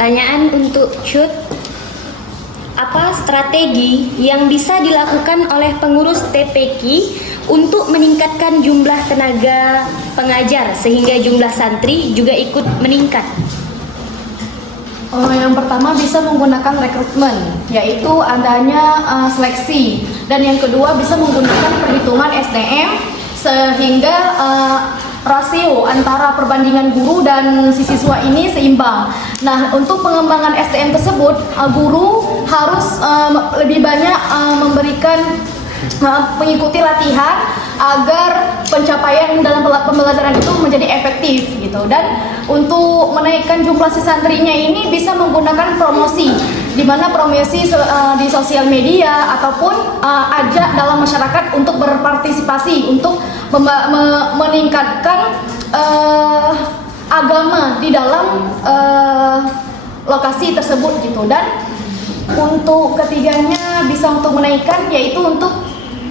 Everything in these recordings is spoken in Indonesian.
Pertanyaan untuk Cut. Apa strategi yang bisa dilakukan oleh pengurus TPQ untuk meningkatkan jumlah tenaga pengajar sehingga jumlah santri juga ikut meningkat? Yang pertama bisa menggunakan rekrutmen, yaitu adanya seleksi. Dan yang kedua bisa menggunakan perhitungan SDM sehingga rasio antara perbandingan guru dan si siswa ini seimbang. Nah, untuk pengembangan SDM tersebut, guru harus lebih banyak mengikuti latihan agar pencapaian dalam pembelajaran itu menjadi efektif gitu. Dan untuk menaikkan jumlah si santrinya ini bisa menggunakan promosi, di mana promosi di sosial media ataupun ajak dalam masyarakat untuk berpartisipasi untuk meningkatkan agama di dalam lokasi tersebut gitu. Dan untuk ketiganya bisa untuk menaikkan, yaitu untuk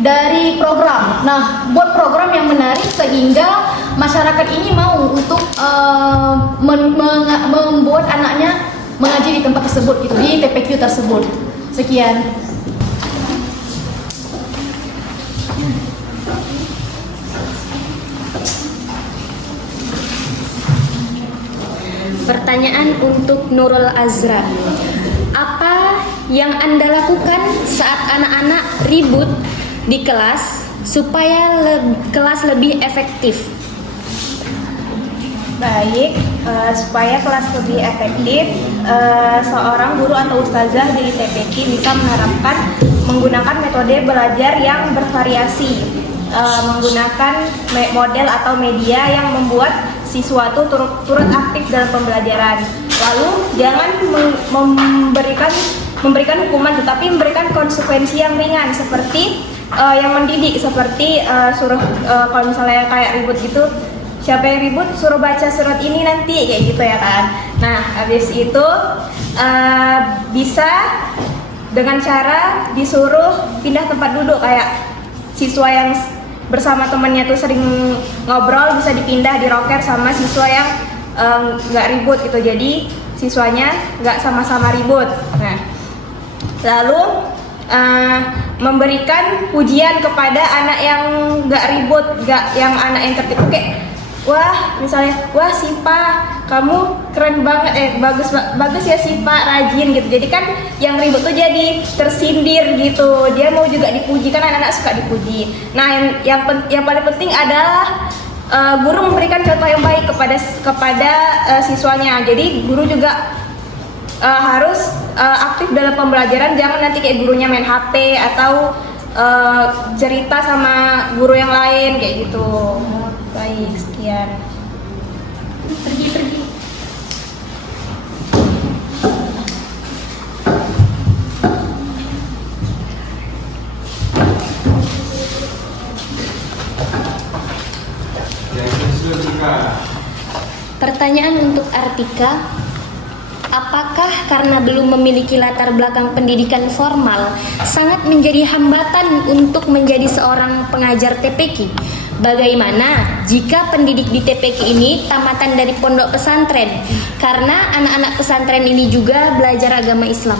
dari program. Nah, buat program yang menarik sehingga masyarakat ini mau untuk membuat anaknya mengaji di tempat tersebut gitu, di TPQ tersebut. Sekian. Pertanyaan untuk Nurul Azra. Apa yang Anda lakukan saat anak-anak ribut di kelas supaya kelas lebih efektif? Baik, supaya kelas lebih efektif, seorang guru atau ustazah di TPQ bisa menerapkan menggunakan metode belajar yang bervariasi, menggunakan model atau media yang membuat siswa itu turut aktif dalam pembelajaran. Lalu jangan memberikan hukuman, tetapi memberikan konsekuensi yang ringan seperti yang mendidik, seperti kalau misalnya kayak ribut gitu, siapa yang ribut suruh baca surat ini nanti, kayak gitu ya kan. Nah, habis itu bisa dengan cara disuruh pindah tempat duduk, kayak siswa yang bersama temannya tuh sering ngobrol bisa dipindah di roker sama siswa yang nggak ribut gitu, jadi siswanya nggak sama-sama ribut. Nah, lalu memberikan pujian kepada anak yang nggak ribut, yang anak yang tertib, kayak wah, misalnya, wah Sipa, kamu keren banget, bagus ya Sipa, rajin gitu. Jadi kan yang ribut tuh jadi tersindir gitu. Dia mau juga dipuji, kan anak-anak suka dipuji. Nah, yang paling penting adalah guru memberikan contoh yang baik kepada siswanya. Jadi guru juga harus aktif dalam pembelajaran. Jangan nanti kayak gurunya main HP atau cerita sama guru yang lain kayak gitu. Baik, sekian. Pergi. Pertanyaan untuk Artika. Apakah karena belum memiliki latar belakang pendidikan formal sangat menjadi hambatan untuk menjadi seorang pengajar TPQ? Bagaimana jika pendidik di TPQ ini tamatan dari pondok pesantren? Karena anak-anak pesantren ini juga belajar agama Islam.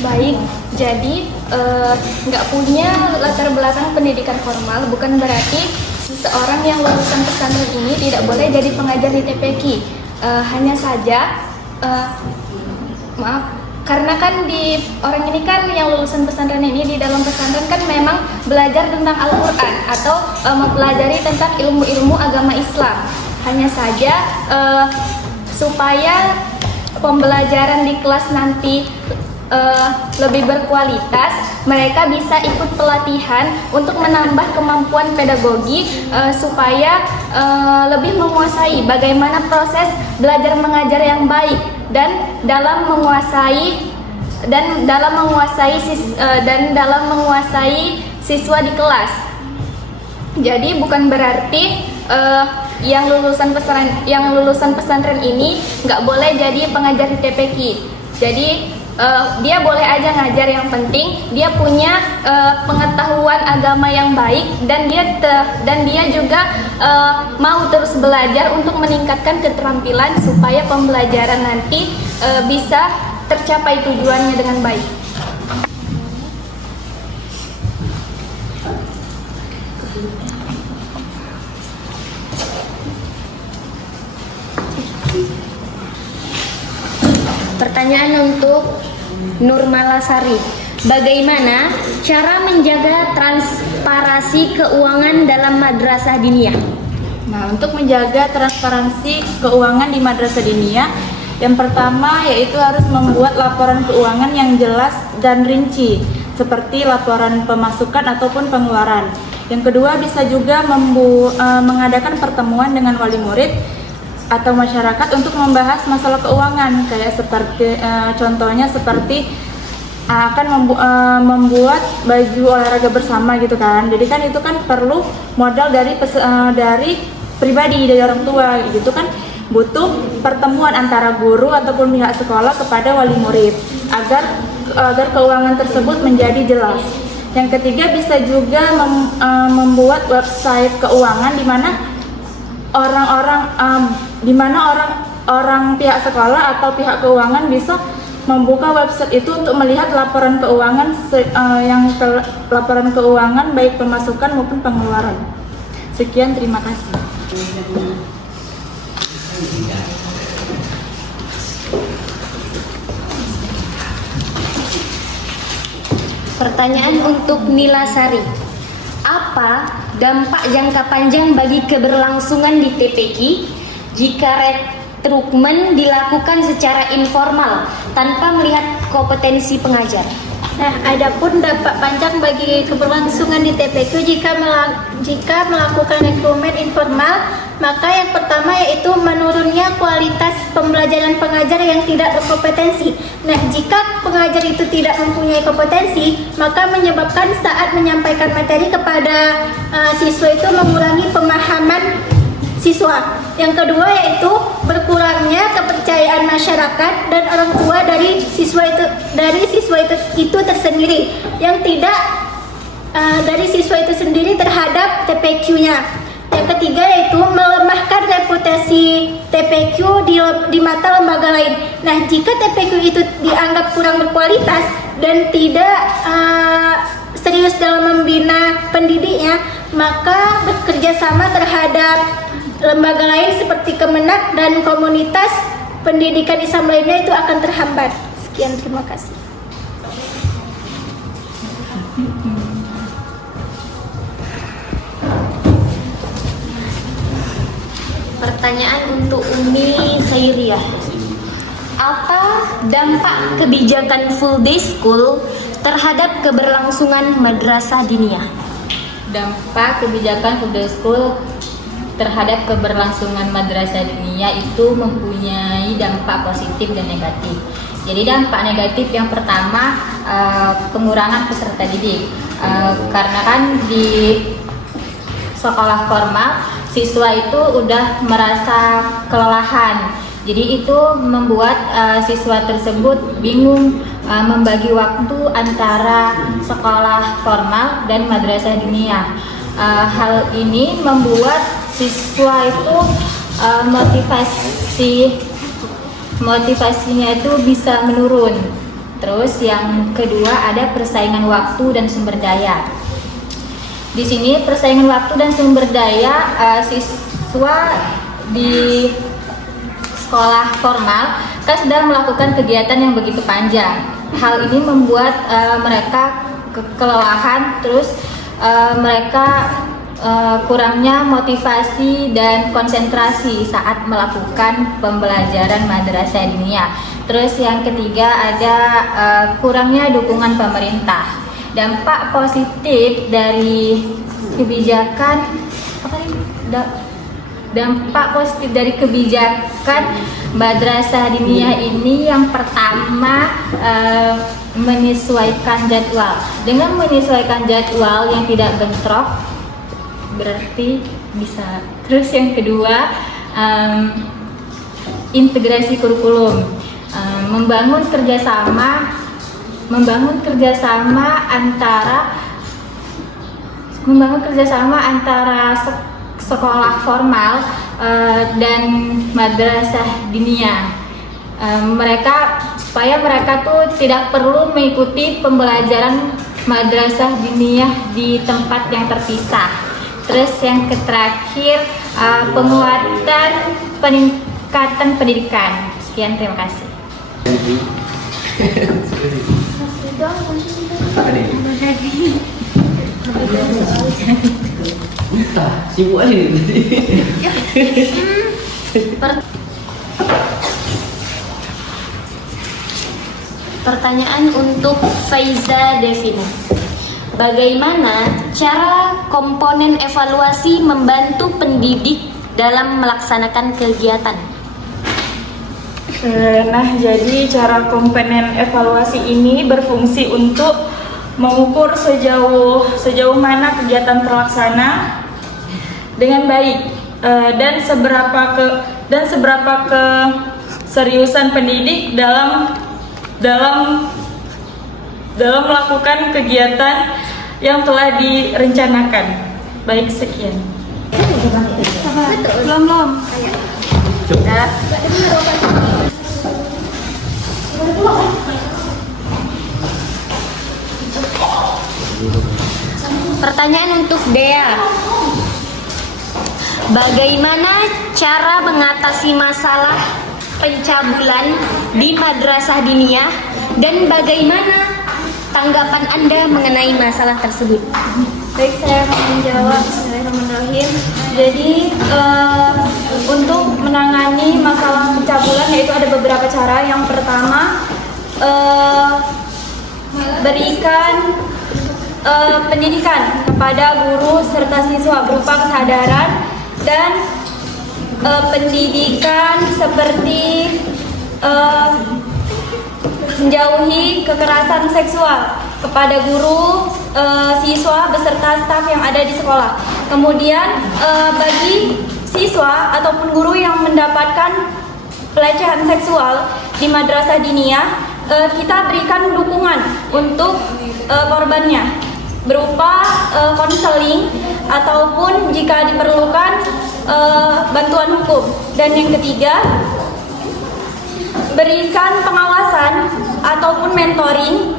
Baik, jadi nggak punya latar belakang pendidikan formal bukan berarti seseorang yang lulusan pesantren ini tidak boleh jadi pengajar di TPQ. Hanya saja karena kan orang ini kan yang lulusan pesantren ini di dalam pesantren kan memang belajar tentang Al-Quran atau mempelajari tentang ilmu-ilmu agama Islam. Hanya saja supaya pembelajaran di kelas nanti lebih berkualitas, mereka bisa ikut pelatihan untuk menambah kemampuan pedagogi supaya lebih menguasai bagaimana proses belajar mengajar yang baik dan dalam menguasai siswa di kelas. Jadi bukan berarti yang lulusan pesantren ini nggak boleh jadi pengajar di TPQ. Jadi dia boleh aja ngajar, yang penting dia punya pengetahuan agama yang baik dan dia juga mau terus belajar untuk meningkatkan keterampilan supaya pembelajaran nanti bisa tercapai tujuannya dengan baik. Pertanyaan untuk Nur Malasari. Bagaimana cara menjaga transparansi keuangan dalam madrasah diniyah? Nah, untuk menjaga transparansi keuangan di madrasah diniyah, yang pertama yaitu harus membuat laporan keuangan yang jelas dan rinci, seperti laporan pemasukan ataupun pengeluaran. Yang kedua, bisa juga mengadakan pertemuan dengan wali murid atau masyarakat untuk membahas masalah keuangan, kayak seperti contohnya seperti akan membuat baju olahraga bersama gitu kan. Jadi kan itu kan perlu modal dari pribadi, dari orang tua gitu kan, butuh pertemuan antara guru ataupun pihak sekolah kepada wali murid agar keuangan tersebut menjadi jelas. Yang ketiga, bisa juga membuat website keuangan di mana orang pihak sekolah atau pihak keuangan bisa membuka website itu untuk melihat laporan keuangan laporan keuangan baik pemasukan maupun pengeluaran. Sekian, terima kasih. Pertanyaan untuk Nila Sari. Apa dampak jangka panjang bagi keberlangsungan di TPQ jika rekrutmen dilakukan secara informal tanpa melihat kompetensi pengajar? Nah, adapun dampak panjang bagi keberlangsungan di TPQ jika melakukan rekrutmen informal, maka yang pertama yaitu menurunnya kualitas pembelajaran pengajar yang tidak berkompetensi. Nah, jika pengajar itu tidak mempunyai kompetensi, maka menyebabkan saat menyampaikan materi kepada siswa itu mengurangi pemahaman siswa. Yang kedua yaitu berkurangnya kepercayaan masyarakat dan orang tua dari siswa itu tersendiri yang tidak dari siswa itu sendiri terhadap TPQ-nya. Yang ketiga yaitu melemahkan reputasi TPQ di mata lembaga lain. Nah, jika TPQ itu dianggap kurang berkualitas dan tidak serius dalam membina pendidiknya, maka bekerja sama terhadap lembaga lain seperti Kemenak dan komunitas pendidikan Islam lainnya itu akan terhambat. Sekian, terima kasih. Pertanyaan untuk Umi Khairiyah. Apa dampak kebijakan full day school terhadap keberlangsungan madrasah diniyah? Dampak kebijakan full day school terhadap keberlangsungan madrasah diniyah itu mempunyai dampak positif dan negatif. Jadi dampak negatif yang pertama, pengurangan peserta didik, karena kan di sekolah formal siswa itu udah merasa kelelahan. Jadi itu membuat siswa tersebut bingung membagi waktu antara sekolah formal dan madrasah diniyah. Hal ini membuat siswa itu motivasinya itu bisa menurun. Terus yang kedua ada persaingan waktu dan sumber daya. Di sini persaingan waktu dan sumber daya, siswa di sekolah formal kan sudah melakukan kegiatan yang begitu panjang. Hal ini membuat mereka kelelahan, terus mereka kurangnya motivasi dan konsentrasi saat melakukan pembelajaran madrasah diniyah. Terus yang ketiga ada kurangnya dukungan pemerintah. Dampak positif dari kebijakan madrasah diniyah ini yang pertama menyesuaikan jadwal. Dengan menyesuaikan jadwal yang tidak bentrok berarti bisa. Terus yang kedua integrasi kurikulum. membangun kerjasama antara sekolah formal dan madrasah diniyah. Supaya mereka tuh tidak perlu mengikuti pembelajaran madrasah diniyah di tempat yang terpisah. Terus yang terakhir, penguatan peningkatan pendidikan. Sekian, terima kasih. Sibuk aja nih. Pertanyaan untuk Faiza Devina. Bagaimana cara komponen evaluasi membantu pendidik dalam melaksanakan kegiatan? Nah, jadi cara komponen evaluasi ini berfungsi untuk mengukur sejauh mana kegiatan terlaksana dengan baik dan seberapa keseriusan pendidik dalam melakukan kegiatan yang telah direncanakan. Baik, sekian. Belum. Pertanyaan untuk Dea. Bagaimana cara mengatasi masalah pencabulan di madrasah diniyah dan bagaimana tanggapan Anda mengenai masalah tersebut? Baik, saya akan menjawab. Bismillahirrahmanirrahim. Jadi untuk menangani masalah pencabulan yaitu ada beberapa cara. Yang pertama, berikan pendidikan kepada guru serta siswa berupa kesadaran dan pendidikan seperti menjauhi kekerasan seksual kepada guru, siswa beserta staf yang ada di sekolah. Kemudian bagi siswa ataupun guru yang mendapatkan pelecehan seksual di madrasah diniyah, kita berikan dukungan untuk korbannya berupa konseling ataupun jika diperlukan bantuan hukum. Dan yang ketiga, berikan pengawasan ataupun mentoring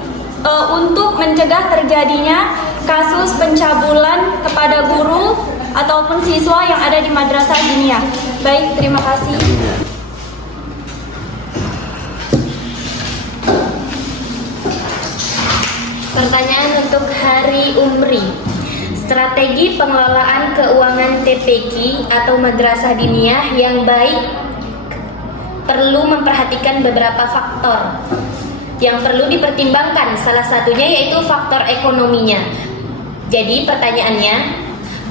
untuk mencegah terjadinya kasus pencabulan kepada guru ataupun siswa yang ada di madrasah diniyah. Baik, terima kasih. Pertanyaan untuk Hari Umri. Strategi pengelolaan keuangan TPQ atau madrasah diniyah yang baik perlu memperhatikan beberapa faktor yang perlu dipertimbangkan. Salah satunya yaitu faktor ekonominya. Jadi pertanyaannya,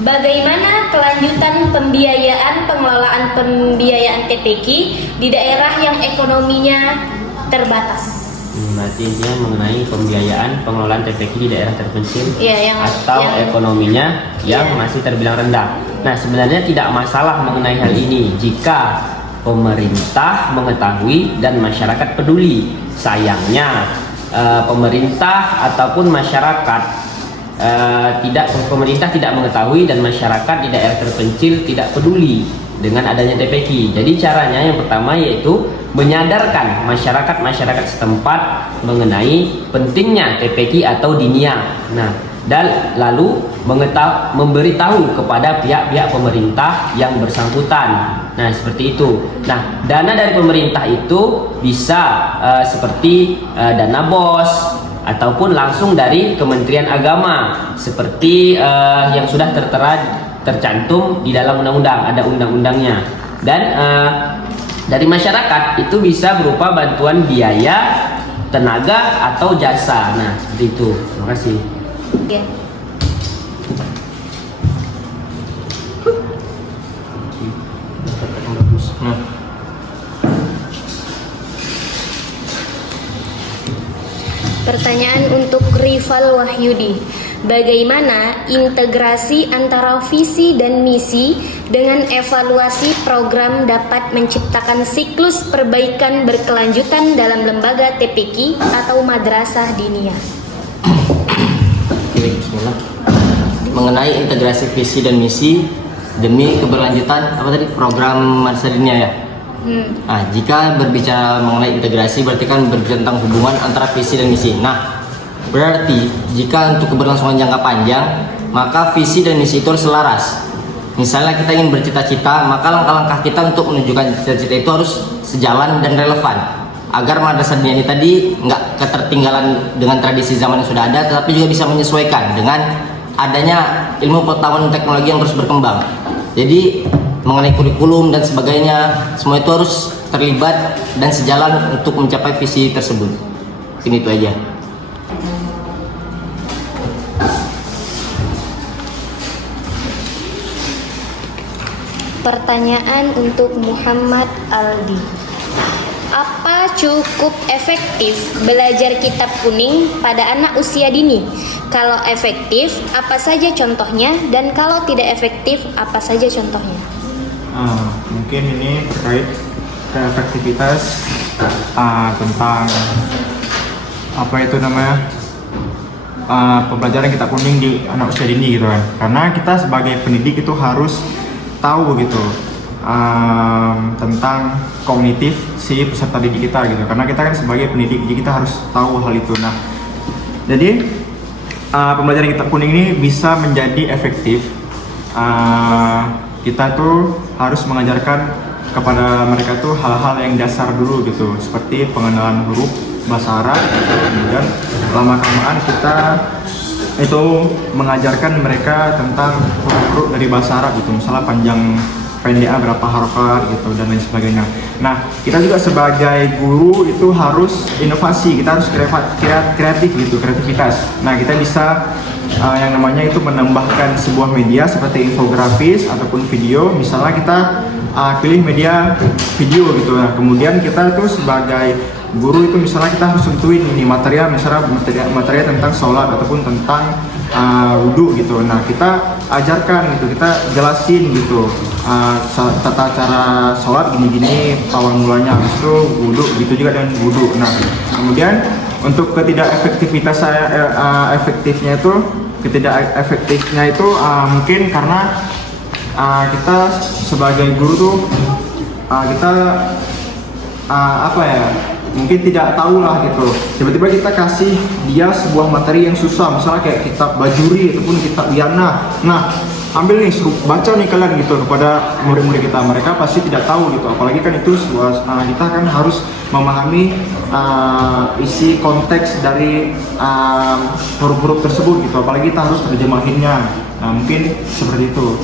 bagaimana kelanjutan pengelolaan pembiayaan TPQ di daerah yang ekonominya terbatas? Berarti intinya mengenai pembiayaan pengelolaan TPQ di daerah terpencil atau yang ekonominya yang masih terbilang rendah. Nah, sebenarnya tidak masalah mengenai hal ini jika pemerintah mengetahui dan masyarakat peduli. Sayangnya pemerintah ataupun masyarakat pemerintah tidak mengetahui dan masyarakat di daerah terpencil tidak peduli dengan adanya TPQ. Jadi caranya yang pertama yaitu menyadarkan masyarakat setempat mengenai pentingnya TPQ atau diniyah. Nah, dan lalu memberitahu kepada pihak-pihak pemerintah yang bersangkutan. Nah, seperti itu. Nah, dana dari pemerintah itu bisa seperti dana BOS ataupun langsung dari Kementerian Agama seperti yang sudah tercantum di dalam undang-undang, ada undang-undangnya. Dan dari masyarakat itu bisa berupa bantuan biaya, tenaga atau jasa. Nah, seperti itu. Terima kasih. Ya. Pertanyaan untuk Rival Wahyudi. bagaimana integrasi antara visi dan misi dengan evaluasi program dapat menciptakan siklus perbaikan berkelanjutan dalam lembaga TPQ atau madrasah diniyah. Oke, bismillah. Mengenai integrasi visi dan misi demi keberlanjutan program madrasah diniyah ya. Nah, jika berbicara mengenai integrasi berarti kan berbicara tentang hubungan antara visi dan misi. Nah, berarti jika untuk keberlangsungan jangka panjang, maka visi dan misi itu harus selaras. Misalnya kita ingin bercita-cita, maka langkah-langkah kita untuk menunjukkan cita-cita itu harus sejalan dan relevan, agar madrasah diniyah ini tadi nggak ketertinggalan dengan tradisi zaman yang sudah ada, tetapi juga bisa menyesuaikan dengan adanya ilmu pengetahuan dan teknologi yang terus berkembang. Jadi mengenai kurikulum dan sebagainya, semua itu harus terlibat dan sejalan untuk mencapai visi tersebut. Ini itu aja. Pertanyaan untuk Muhammad Aldi. Apa cukup efektif belajar kitab kuning pada anak usia dini? Kalau efektif, apa saja contohnya? Dan kalau tidak efektif, apa saja contohnya? Mungkin ini terkait efektivitas tentang apa itu namanya pembelajaran kitab kuning di anak usia dini gitu kan. Karena kita sebagai pendidik itu harus tahu gitu tentang kognitif si peserta didik kita gitu. Karena kita kan sebagai pendidik, jadi kita harus tahu hal itu. Nah, jadi pembelajaran kitab kuning ini bisa menjadi efektif. Kita tuh harus mengajarkan kepada mereka tuh hal-hal yang dasar dulu gitu, seperti pengenalan huruf bahasa Arab. Kemudian lama-kelamaan kita itu mengajarkan mereka tentang huruf-huruf dari bahasa Arab gitu, misalnya panjang pendeknya berapa harokat gitu dan lain sebagainya. Nah, kita juga sebagai guru itu harus inovasi, kita harus kreatif gitu, kreativitas. Nah, kita bisa yang namanya itu menambahkan sebuah media seperti infografis ataupun video. Misalnya kita pilih media video gitu. Nah, kemudian kita tuh sebagai guru itu misalnya kita harus tentuin ini material, misalnya materi tentang sholat ataupun tentang wudhu gitu. Nah, kita ajarkan gitu, kita jelasin gitu tata cara sholat gini-gini, awal mulanya, habis itu wudhu, gitu juga dengan wudhu. Nah, kemudian untuk efektifnya itu mungkin karena kita sebagai guru tuh kita mungkin tidak tahu lah gitu. Tiba-tiba kita kasih dia sebuah materi yang susah, misalnya kayak kitab Bajuri ataupun kitab Yana. Nah, ambil nih, suruh baca nih kalian gitu kepada murid-murid kita. Mereka pasti tidak tahu gitu. Apalagi kan itu kita kan harus memahami isi konteks dari huruf-huruf tersebut gitu. Apalagi kita harus terjemahinnya. Nah, mungkin seperti itu.